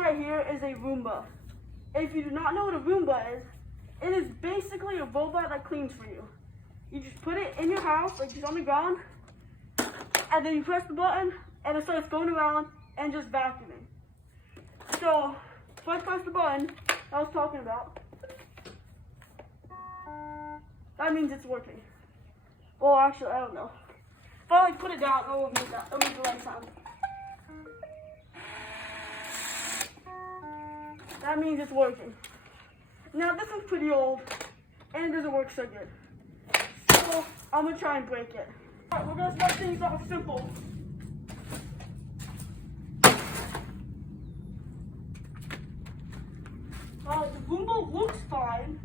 right here is a roomba. If you do not know what a roomba is, it is basically a robot that cleans for you. You just put it in your house, like just on the ground, and then you press the button, and it starts going around and just vacuuming. So, if I press the button I was talking about, that means it's working. Well, actually, I don't know. If I like put it down, it won't make that. It'll make the right sound. That means it's working. Now, this is pretty old, and it doesn't work so good. So, I'm gonna try and break it. Alright, we're gonna start things off simple. The roomba looks fine.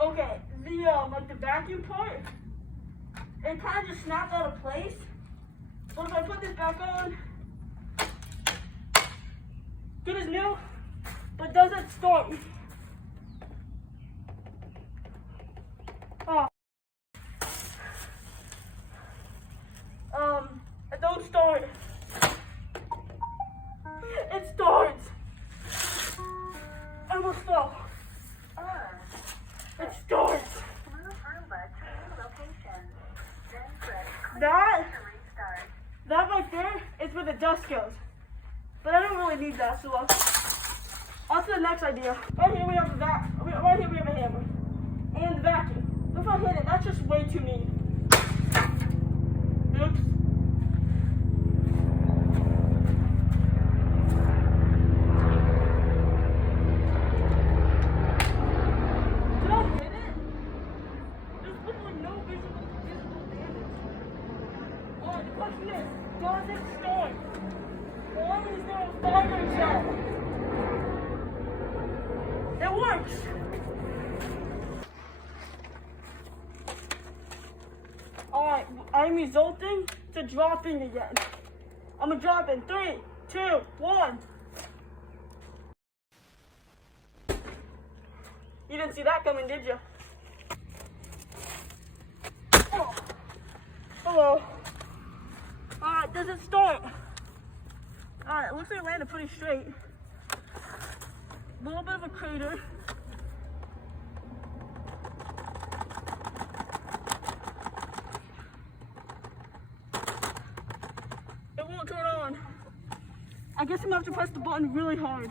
Okay, like the vacuum part, it kind of just snapped out of place. But if I put this back on, good as new, but doesn't start. Oh. It don't start. It starts. I almost fell. It starts. That right there is where the dust goes. But I don't really need that, so on to the next idea. Right here we have right here we have a hammer. And the vacuum. If I hit it, that's just way too mean. Oops. Did I hit it? There's literally no visible damage. Alright, the question is, does it start? Or is there a fire cell? It works! Alright, I'm resulting to dropping again. I'm gonna drop in 3, 2, 1. You didn't see that coming, did you? Oh. Hello. Alright, does it start? Alright, it looks like it landed pretty straight. A little bit of a crater. It won't turn on. I guess I'm gonna have to press the button really hard.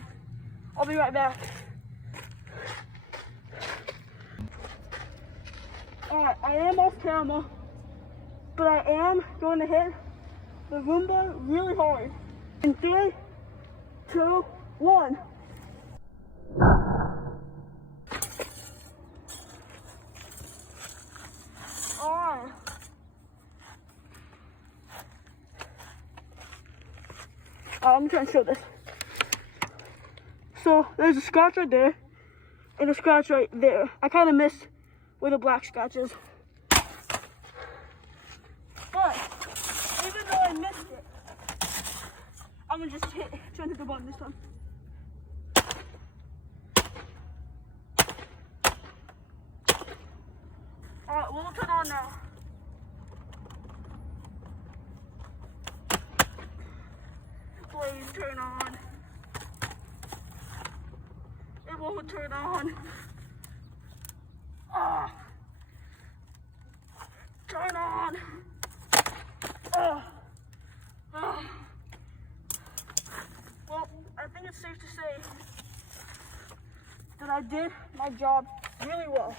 I'll be right back. Alright, I am off camera, but I am going to hit the roomba really hard. In 3, 2, 1. Alright. I'm trying to show this. So there's a scratch right there and a scratch right there. I kind of missed where the black scratch is. But even though I missed it, I'm gonna just try and hit the button this time. Alright, we'll turn on now. Please turn on. It won't turn on. Turn on. Well, I think it's safe to say that I did my job really well.